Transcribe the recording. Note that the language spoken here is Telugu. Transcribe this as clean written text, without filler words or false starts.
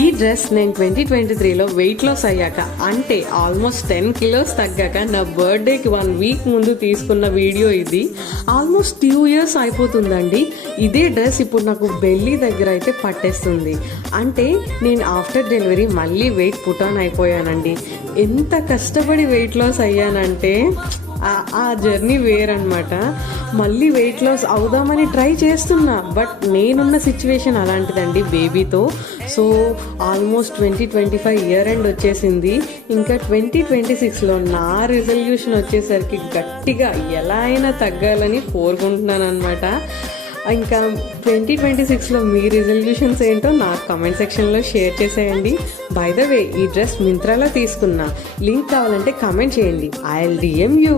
ఈ డ్రెస్ నేను 2023లో వెయిట్ లాస్ అయ్యాక అంటే ఆల్మోస్ట్ 10 kilos తగ్గాక నా బర్త్డేకి 1 week ముందు తీసుకున్న వీడియో ఇది. ఆల్మోస్ట్ 2 years అయిపోతుందండి. ఇదే డ్రెస్ ఇప్పుడు నాకు బెల్లీ దగ్గర అయితే పట్టేస్తుంది. అంటే నేను ఆఫ్టర్ డెలివరీ మళ్ళీ వెయిట్ పుట్ ఆన్ అయిపోయానండి. ఎంత కష్టపడి వెయిట్ లాస్ అయ్యానంటే ఆ జర్నీ వేరనమాట. మళ్ళీ వెయిట్ లాస్ అవుదామని ట్రై చేస్తున్నా, బట్ నేనున్న సిచ్యువేషన్ అలాంటిదండి బేబీతో. సో ఆల్మోస్ట్ 2025 ఇయర్ ఎండ్ వచ్చేసింది. ఇంకా 2026లో నా రిజల్యూషన్ వచ్చేసరికి గట్టిగా ఎలా అయినా తగ్గాలని కోరుకుంటున్నాను అనమాట. ఇంకా 2026లో మీ రిజల్యూషన్స్ ఏంటో నాకు కామెంట్ సెక్షన్లో షేర్ చేసేయండి. బై ద వే ఈ డ్రెస్ మింత్రాలో తీసుకున్నా, లింక్ కావాలంటే కామెంట్ చేయండి. I will DM you.